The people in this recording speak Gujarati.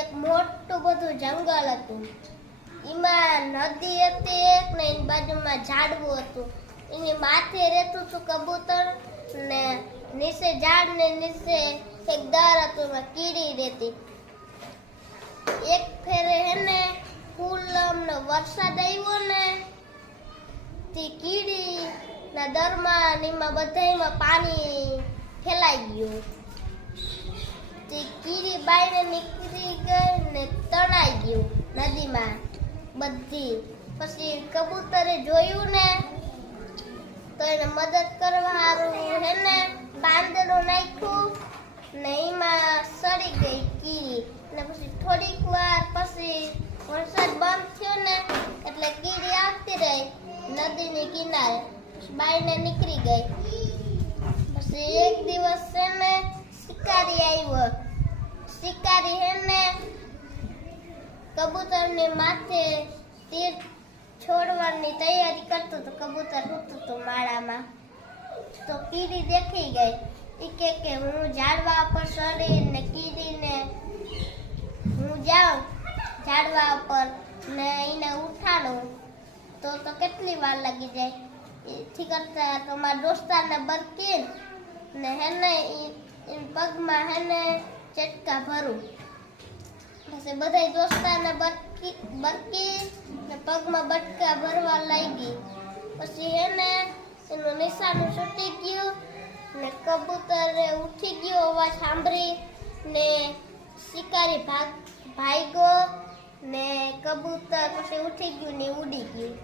એક મોટું બધું જંગલ હતું. એમાં નદી હતી એક ને એની બાજુમાં ઝાડવું હતું. એની માથે રહેતું હતું કબૂતર ને નીચે ઝાડ ને નીચે એક દર હતું, એમાં કીડી રહેતી. એક ફેરે હેને ફૂલ અમને વરસાદ આવ્યો ને, તે કીડી ના દરમાં ને એમાં બધાયમાં પાણી ફેલાઈ ગયું. બાઈને નીકળી ગઈ ને તણાઈ ગયું નદીમાં. બધી. પછી કબૂતરે જોયું ને, તો એને મદદ કરવા સારું હે ને, પાંદડું નાખ્યું ને એમાં સડી ગઈ કીડી ને પછી થોડીક વાર પછી વરસાદ બંધ થયો ને, એટલે કીડી આવતી રહી નદીની કિનારે. બાઈને નીકળી ગઈ. પછી એક દિવસ છે ને શિકારી આવ્યો. શિકારી હે ને કબૂતરની માથે તીર છોડવાની તૈયારી કરતો તો કબૂતર ઉડતું તો માળામાં. તો કીડી દેખી ગઈ. એ કે કે, હું ઝાડવા પર ચડીને કીડીને હું જાઉં, ઝાડવા ઉપર ને એને ઉઠાડું. તો તો કેટલી વાર લાગી જાય. એથી કરતા મારા દોસ્તારને બરકીન ને હેને એ પગમાં હેને ચટકા ભરું. પછી બધા દોસ્તાને બરકી બરકી ને પગમાં બટકા ભરવા લાગી. પછી હેને એનું નિશાનું છૂટી ગયું ને કબૂતરે ઉઠી ગયો અવાજ સાંભળી ને શિકારી ભાગ, ભાગ્યો ને કબૂતર પછી ઉઠી ગયું ને ઉડી ગયું.